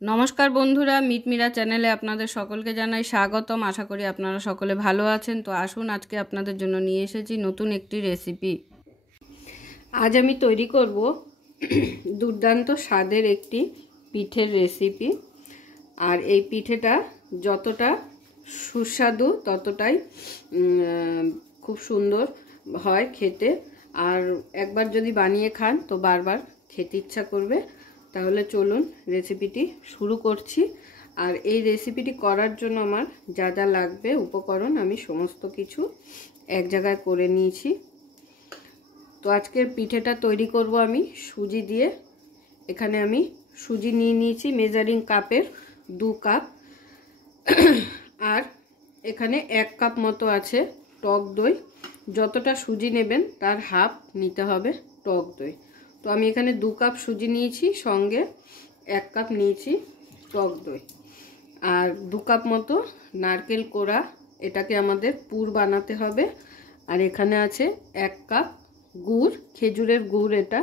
নমস্কার বন্ধুরা, মিটমিরা চ্যানেলে আপনাদের সকলকে জানাই স্বাগতম। আশা করি আপনারা সকলে ভালো আছেন। তো আসুন, আজকে আপনাদের জন্য নিয়ে এসেছি নতুন একটি রেসিপি। আজ আমি তৈরি করব দুর্দান্ত স্বাদের একটি পিঠের রেসিপি। আর এই পিঠেটা যতটা সুস্বাদু ততটাই খুব সুন্দর হয় খেতে। আর একবার যদি বানিয়ে খান তো বারবার খেতে ইচ্ছা করবে। তাহলে চলুন রেসিপিটি শুরু করছি। আর এই রেসিপিটি করার জন্য আমার যা যা লাগবে উপকরণ আমি সমস্ত কিছু এক জায়গায় করে নিয়েছি। তো আজকের পিঠেটা তৈরি করব আমি সুজি দিয়ে। এখানে আমি সুজি নিয়ে নিয়েছি মেজারিং কাপের 2 কাপ। আর এখানে 1 কাপ মতো আছে টক দই। যতটা সুজি নেবেন তার হাফ নিতে হবে টক দই। তো আমি এখানে 2 কাপ সুজি নিয়েছি, সঙ্গে 1 কাপ নিয়েছি টক দই। আর 2 কাপ মতো নারকেল কোড়া, এটাকে আমাদের পুর বানাতে হবে। আর এখানে আছে 1 কাপ গুড়, খেজুরের গুড় এটা।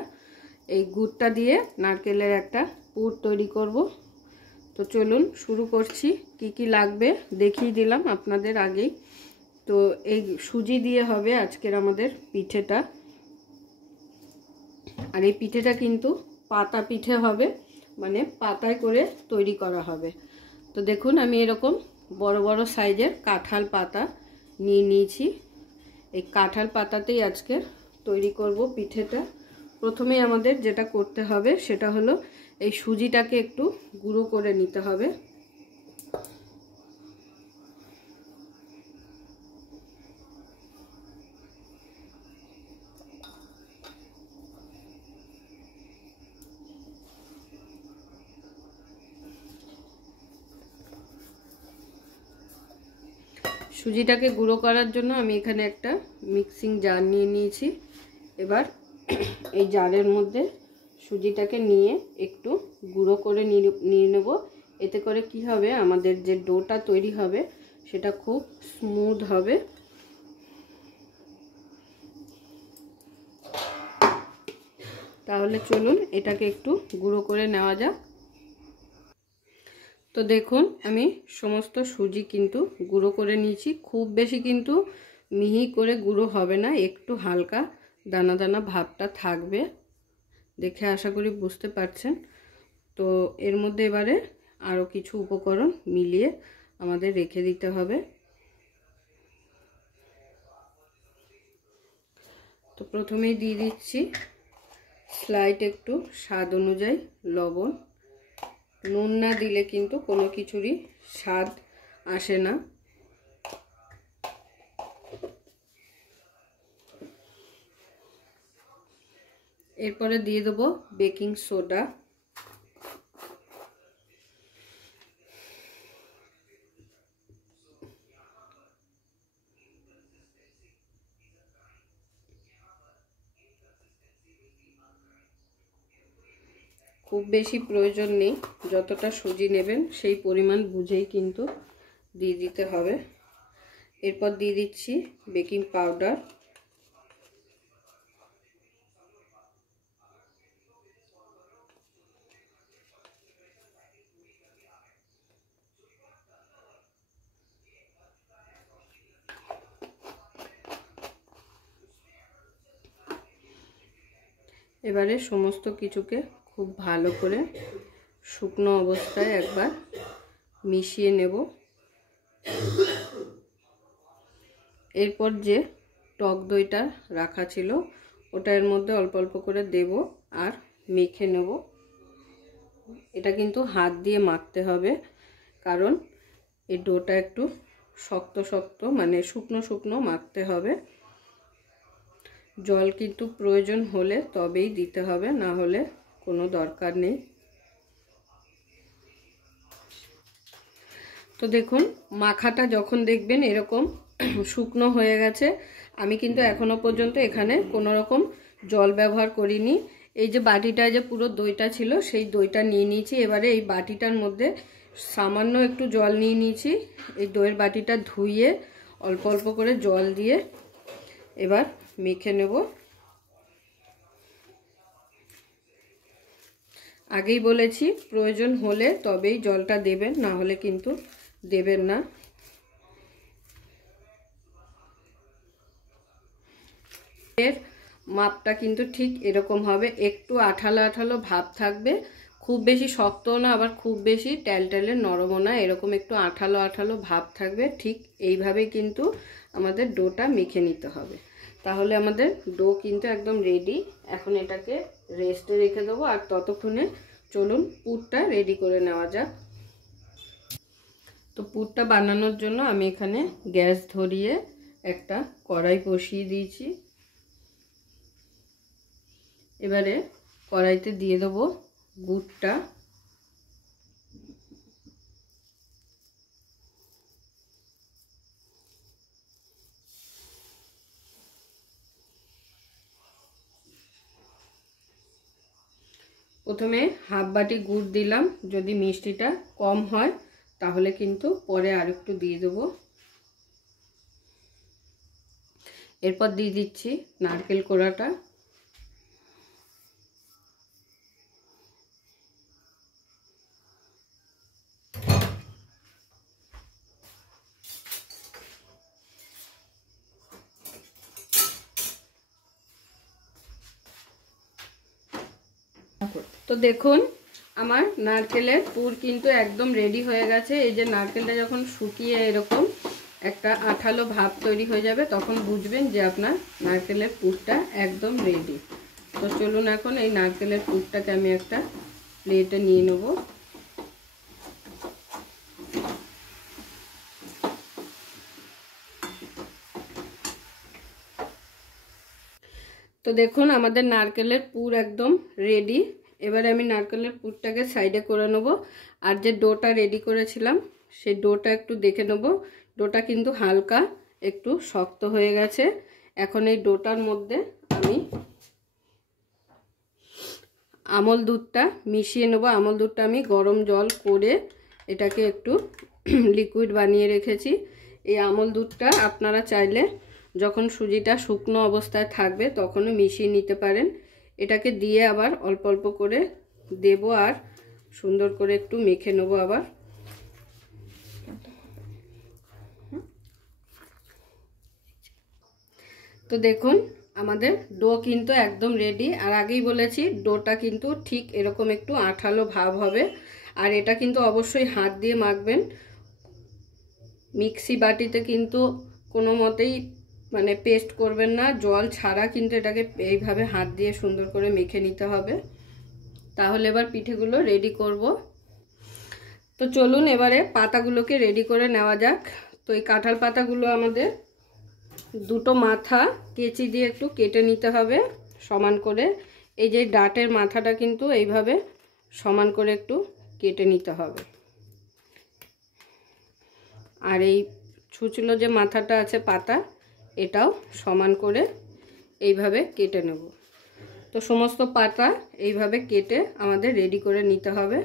এই গুড়টা দিয়ে নারকেলের একটা পুর তৈরি করব। তো চলুন শুরু করছি। কি কি লাগবে দেখিয়ে দিলাম আপনাদের আগেই। তো এই সুজি দিয়ে হবে আজকের আমাদের পিঠেটা। আর এই পিঠেটা কিন্তু পাতা পিঠে হবে, মানে পাতায় করে তৈরি করা হবে। তো দেখুন, আমি এরকম বড় বড় সাইজের কাঁঠাল পাতা নিয়ে নিয়েছি। এই কাঁঠাল পাতাতেই আজকে তৈরি করব পিঠেটা। প্রথমে আমাদের যেটা করতে হবে সেটা হলো এই সুজিটাকে একটু গুঁড়ো করে নিতে হবে। সুজিটাকে গুঁড়ো করার জন্য আমি এখানে একটা মিক্সিং জার নিয়ে নিয়েছি। এবার এই জারের মধ্যে সুজিটাকে নিয়ে একটু গুঁড়ো করে নিয়ে নেব। এতে করে কি হবে, আমাদের যে ডোটা তৈরি হবে সেটা খুব স্মুথ হবে। তাহলে চলুন এটাকে একটু গুঁড়ো করে নেওয়া যাক। তো দেখুন, আমি সমস্ত সুজি কিন্তু গুঁড়ো করে নিয়েছি। খুব বেশি কিন্তু মিহি করে গুঁড়ো হবে না, একটু হালকা দানা দানা ভাবটা থাকবে। দেখে আশা করি বুঝতে পারছেন। তো এর মধ্যে এবারে আরও কিছু উপকরণ মিলিয়ে আমাদের রেখে দিতে হবে। তো প্রথমেই দিয়ে দিচ্ছি স্লাইট একটু স্বাদ অনুযায়ী লবণ। নুন না দিলে কিন্তু কোনো কিছুরই স্বাদ আসে না। এরপরে দিয়ে দেবো বেকিং সোডা। খুব বেশি প্রয়োজন নেই, যতটা সুজি নেবেন সেই পরিমাণ বুঝেই কিন্তু দিয়ে দিতে হবে। এরপর দিয়ে দিচ্ছি বেকিং পাউডার। এবারে সমস্ত কিছুকে খুব ভালো করে শুকনো অবস্থায় একবার মিশিয়ে নেব। এরপর যে টক দইটা রাখা ছিল ওটা এর মধ্যে অল্প অল্প করে দেব আর মেখে নেব। এটা কিন্তু হাত দিয়ে মাখতে হবে, কারণ এই ডোটা একটু শক্ত শক্ত, মানে শুকনো শুকনো মাখতে হবে। জল কিন্তু প্রয়োজন হলে তবেই দিতে হবে, না হলে কোনো দরকার নেই। তো দেখুন, মাখাটা যখন দেখবেন এরকম শুকনো হয়ে গেছে, আমি কিন্তু এখনো পর্যন্ত এখানে কোনো রকম জল ব্যবহার করিনি। এই যে বাটিটায় যে পুরো দইটা ছিল সেই দইটা নিয়ে নিয়েছি। এবারে এই বাটিটার মধ্যে সামান্য একটু জল নিয়ে নিয়েছি। এই দইয়ের বাটিটা ধুইয়ে অল্প অল্প করে জল দিয়ে এবার মেখে নেব। আগেই বলেছি প্রয়োজন হলে তবেই জলটা দেবেন, না হলে কিন্তু দেবেন না। এর মাপটা কিন্তু ঠিক এরকম হবে, একটু আঠালো আঠালো ভাব থাকবে, খুব বেশি শক্তও না আবার খুব বেশি টেলটেলে নরমও না, এরকম একটু আঠালো আঠালো ভাব থাকবে। ঠিক এইভাবেই কিন্তু আমাদের ডোটা মেখে নিতে হবে। তাহলে আমাদের ডো কিন্তু একদম রেডি। এখন এটাকে রেস্টে রেখে দেবো, আর ততক্ষণে চলুন পুরটা রেডি করে নেওয়া যাক। তো পুরটা বানানোর জন্য আমি এখানে গ্যাস ধরিয়ে একটা কড়াই বসিয়ে দিয়েছি। এবারে কড়াইতে দিয়ে দেবো গুড়টা। প্রথমে হাফ বাটি গুড় দিলাম, যদি মিষ্টিটা কম হয় তাহলে কিন্তু পরে আরেকটু দিয়ে দেবো। এরপর দিয়ে দিচ্ছি নারকেল কোড়াটা। তো দেখুন আমার নারকেলের পুর কিন্তু একদম রেডি হয়ে গেছে। এই যে নারকেলটা যখন শুকিয়ে এরকম একটা আঠালো ভাব তৈরি হয়ে যাবে তখন বুঝবেন যে আপনার নারকেলের পুরটা একদম রেডি। তো চলুন এখন এই নারকেলের পুরটাকে আমি একটা প্লেটে নিয়ে নেব। তো দেখুন আমাদের নারকেলের পুর একদম রেডি। এবারে আমি নারকেলের পুরটাকে সাইডে করে নেব। আর যে ডোটা রেডি করেছিলাম সেই ডোটা একটু দেখে নেব। ডোটা কিন্তু হালকা একটু শক্ত হয়ে গেছে। এখন এই ডোটার মধ্যে আমি আমল দুধটা মিশিয়ে নেব। আমল দুধটা আমি গরম জল করে এটাকে একটু লিকুইড বানিয়ে রেখেছি। এই আমল দুধটা আপনারা চাইলে যখন সুজিটা শুকনো অবস্থায় থাকবে তখনও মিশিয়ে নিতে পারেন। এটাকে দিয়ে আবার অল্প অল্প করে দেব আর সুন্দর করে একটু মেখে নেব আবার। তো দেখুন আমাদের ডো কিন্তু একদম রেডি। আর আগেই বলেছি ডোটা কিন্তু ঠিক এরকম একটু আঠালো ভাব হবে। আর এটা কিন্তু অবশ্যই হাত দিয়ে মাখবেন, মিক্সি বাটিতে কিন্তু কোনো মতেই মানে পেস্ট করবেন না, জল ছাড়া কিন্তু এটাকে এইভাবে হাত দিয়ে সুন্দর করে মেখে নিতে হবে। তাহলে এবার পিঠেগুলো রেডি করব। তো চলুন এবারে পাতাগুলোকে রেডি করে নেওয়া যাক। তো এই কাঁঠাল পাতাগুলো আমাদের দুটো মাথা কেচি দিয়ে একটু কেটে নিতে হবে সমান করে। এই যে ডাটের মাথাটা কিন্তু এইভাবে সমান করে একটু কেটে নিতে হবে। আর এই ছুঁচলো যে মাথাটা আছে পাতা, এটাও সমান করে এইভাবে কেটে নেব। তো সমস্ত পাতা এইভাবে কেটে আমাদের রেডি করে নিতে হবে।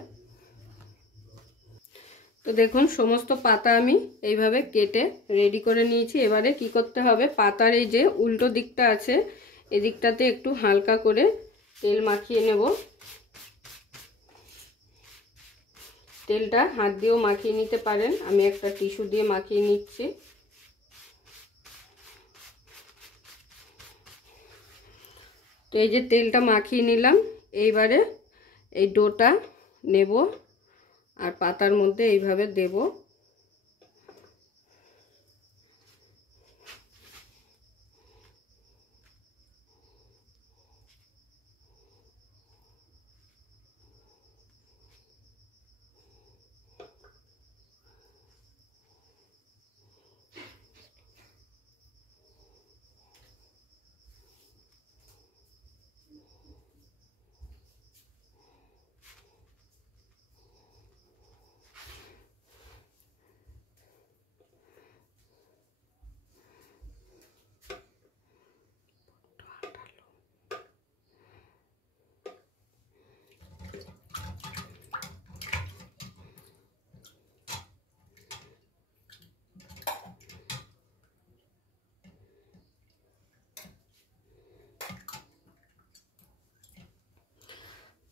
তো দেখুন সমস্ত পাতা আমি এইভাবে কেটে রেডি করে নিয়েছি। এবারে কি করতে হবে, পাতার এই যে উল্টো দিকটা আছে এদিকটাতে একটু হালকা করে তেল মাখিয়ে নেব। তেলটা হাত দিয়েও মাখিয়ে নিতে পারেন, আমি একটা টিস্যু দিয়ে মাখিয়ে নিচ্ছি। তো এই যে তেলটা মাখিয়ে নিলাম, এইবারে এই ডোটা নেব আর পাতার মধ্যে এইভাবে দেব।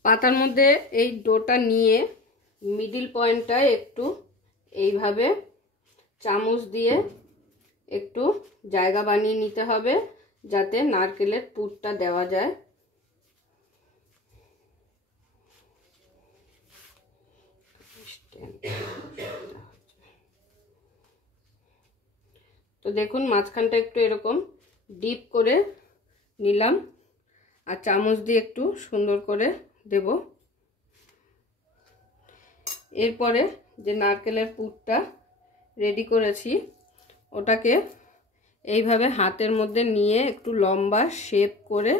পাতার মধ্যে এই ডোটা নিয়ে মিডিল পয়েন্টটায় একটু এইভাবে চামচ দিয়ে একটু জায়গা বানিয়ে নিতে হবে, যাতে নারকেলের পুরটা দেওয়া যায়। তো দেখুন মাঝখানটা একটু এরকম ডিপ করে নিলাম, আর চামচ দিয়ে একটু সুন্দর করে দেব। এরপরে যে নারকেলের পুরটা রেডি করেছি ওটাকে এইভাবে হাতের মধ্যে নিয়ে একটু লম্বা শেপ করে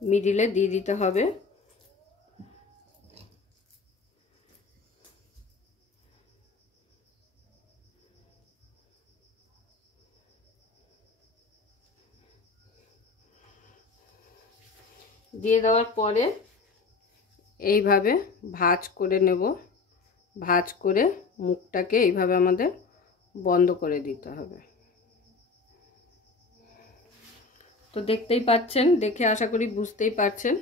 মিডিলে দিয়ে দিতে হবে। দিয়ে দেওয়ার পরে এইভাবে ভাঁজ করে নেব। ভাঁজ করে মুখটাকে এইভাবে আমাদের বন্ধ করে দিতে হবে। তো দেখতেই পাচ্ছেন, দেখে আশা করি বুঝতেই পারছেন,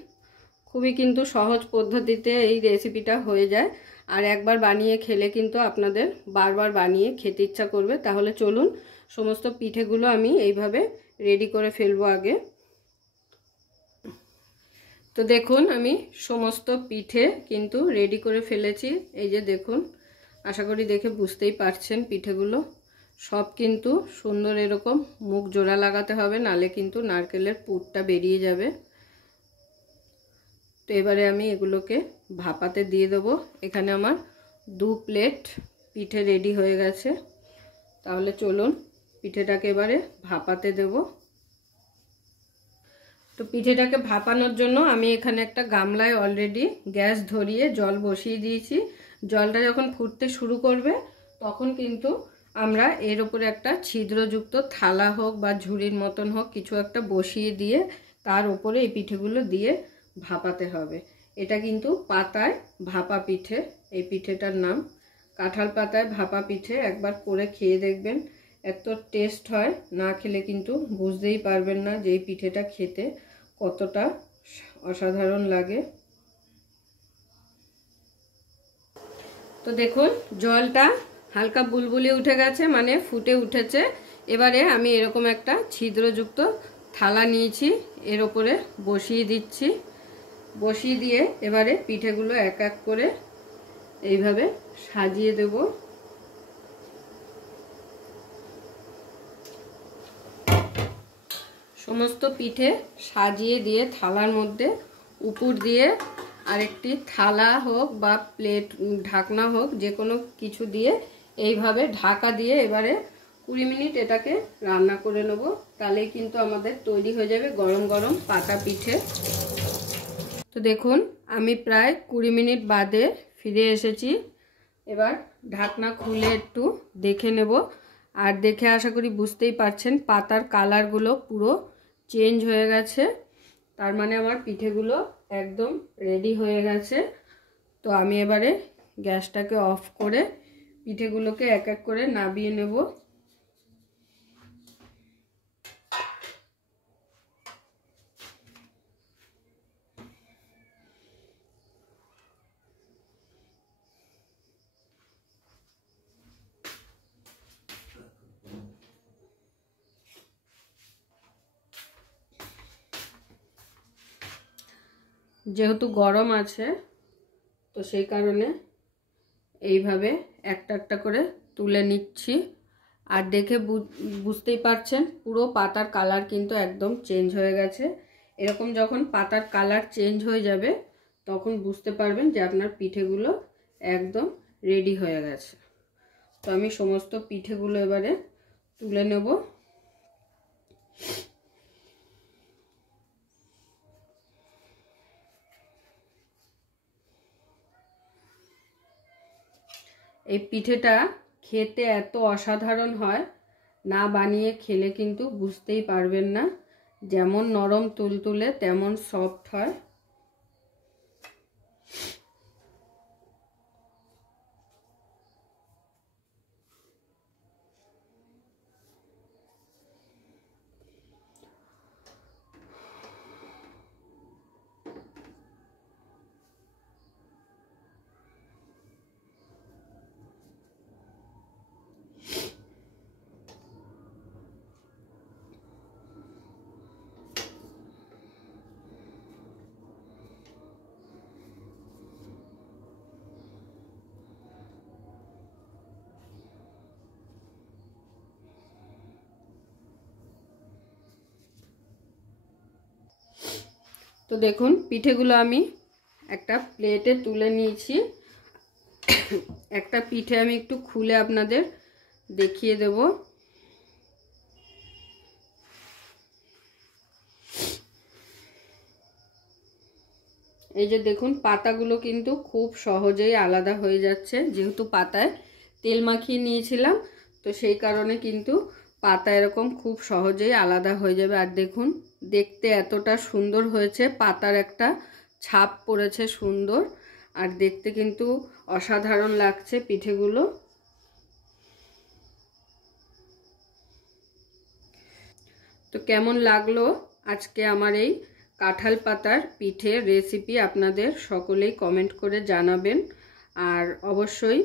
খুবই কিন্তু সহজ পদ্ধতিতে এই রেসিপিটা হয়ে যায়। আর একবার বানিয়ে খেলে কিন্তু আপনাদের বারবার বানিয়ে খেতে ইচ্ছা করবে। তাহলে চলুন সমস্ত পিঠেগুলো আমি এইভাবে রেডি করে ফেলবো আগে। তো দেখুন আমি সমস্ত পিঠে কিন্তু রেডি করে ফেলেছি। এই যে দেখুন, আশা করি দেখে বুঝতেই পারছেন পিঠেগুলো সব কিন্তু সুন্দর এরকম মুখ জোড়া লাগাতে হবে, নালে কিন্তু নারকেলের পুরটা বেরিয়ে যাবে। তো এবারে আমি এগুলোকে ভাপাতে দিয়ে দেবো। এখানে আমার 2 প্লেট পিঠে রেডি হয়ে গেছে। তাহলে চলুন পিঠেটাকে এবারে ভাপাতে দেব। তো পিঠেটাকে ভাপানোর জন্য আমি এখানে একটা গামলায় অলরেডি গ্যাস ধরিয়ে জল বসিয়ে দিয়েছি। জলটা যখন ফুটতে শুরু করবে তখন কিন্তু আমরা এর উপরে একটা ছিদ্রযুক্ত থালা হোক বা ঝুড়ির মতন হোক কিছু একটা বসিয়ে দিয়ে তার উপরে এই পিঠেগুলো দিয়ে ভাপাতে হবে। এটা কিন্তু পাতায় ভাপা পিঠে, এই পিঠেটার নাম কাঁঠাল পাতায় ভাপা পিঠে। একবার করে খেয়ে দেখবেন, এত টেস্ট হয়, না খেলে কিন্তু বুঝতেই পারবেন না যে এই পিঠেটা খেতে কতটা অসাধারণ লাগে। তো দেখুন জলটা হালকা বুলবুলি উঠে গেছে, মানে ফুটে উঠেছে। এবারে আমি এরকম একটা ছিদ্রযুক্ত থালা নিয়েছি, এর ওপরে বসিয়ে দিচ্ছি। বসিয়ে দিয়ে এবারে পিঠেগুলো এক এক করে এইভাবে সাজিয়ে দেব। সমস্ত পিঠে সাজিয়ে দিয়ে থালার মধ্যে উপর দিয়ে আরেকটি থালা হোক বা প্লেট ঢাকনা হোক যে কোনো কিছু দিয়ে এইভাবে ঢাকা দিয়ে এবারে 20 মিনিট এটাকে রান্না করে নেব। তাহলেই কিন্তু আমাদের তৈরি হয়ে যাবে গরম গরম পাকা পিঠে। তো দেখুন আমি প্রায় 20 মিনিট বাদে ফিরে এসেছি। এবার ঢাকনা খুলে একটু দেখে নেব। আর দেখে আশা করি বুঝতেই পারছেন পাতার কালারগুলো পুরো চেঞ্জ হয়ে গেছে। তার মানে আমার পিঠেগুলো একদম রেডি হয়ে গেছে। তো আমি এবারে গ্যাসটাকে অফ করে পিঠেগুলোকে এক এক করে নামিয়ে নেব। যেহেতু গরম আছে তো সেই কারণে এইভাবে একটা একটা করে তুলে নিচ্ছি। আর দেখে বুঝতেই পারছেন পুরো পাতার কালার কিন্তু একদম চেঞ্জ হয়ে গেছে। এরকম যখন পাতার কালার চেঞ্জ হয়ে যাবে তখন বুঝতে পারবেন যে আপনার পিঠেগুলো একদম রেডি হয়ে গেছে। তো আমি সমস্ত পিঠেগুলো এবারে তুলে নেব। এই পিঠেটা খেতে এত অসাধারণ হয়, না বানিয়ে খেলে কিন্তু বুঝতেই পারবেন না। যেমন নরম তুলতুলে তেমন সফট হয়। তো দেখুন পিঠেগুলো আমি একটা প্লেটে তুলে নিয়েছি। একটা পিঠে আমি একটু খুলে আপনাদের দেখিয়ে দেব। এই যে দেখুন পাতাগুলো কিন্তু খুব সহজেই আলাদা হয়ে যাচ্ছে, যেহেতু পাতায় তেল মাখিয়ে নিয়েছিলাম, তো সেই কারণে কিন্তু পাতা এরকম খুব সহজেই আলাদা হয়ে যাবে। আর দেখুন দেখতে এতটা সুন্দর হয়েছে, পাতার একটা ছাপ পড়েছে সুন্দর, আর দেখতে কিন্তু অসাধারণ লাগছে পিঠেগুলো। তো কেমন লাগলো আজকে আমার এই কাঁঠাল পাতার পিঠে রেসিপি, আপনাদের সকলেই কমেন্ট করে জানাবেন। আর অবশ্যই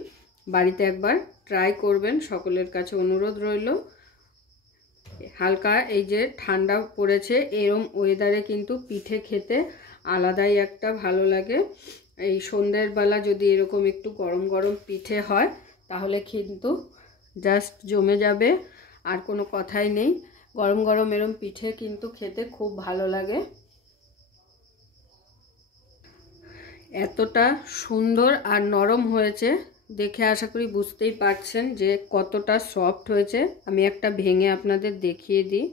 বাড়িতে একবার ট্রাই করবেন, সকলের কাছে অনুরোধ রইল। হালকা এই যে ঠান্ডা পড়েছে, এরম ওয়েদারে কিন্তু পিঠে খেতে আলাদাই একটা ভালো লাগে। এই সন্ধ্যের বেলা যদি এরকম একটু গরম গরম পিঠে হয় তাহলে কিন্তু জাস্ট জমে যাবে, আর কোনো কথাই নেই। গরম গরম এরম পিঠে কিন্তু খেতে খুব ভালো লাগে। এতটা সুন্দর আর নরম হয়েছে, দেখে আশা করি বুঝতেই পারছেন যে কতটা সফট হয়েছে। আমি একটা ভেঙে আপনাদের দেখিয়ে দিই।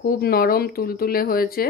খুব নরম তুলতুলে হয়েছে,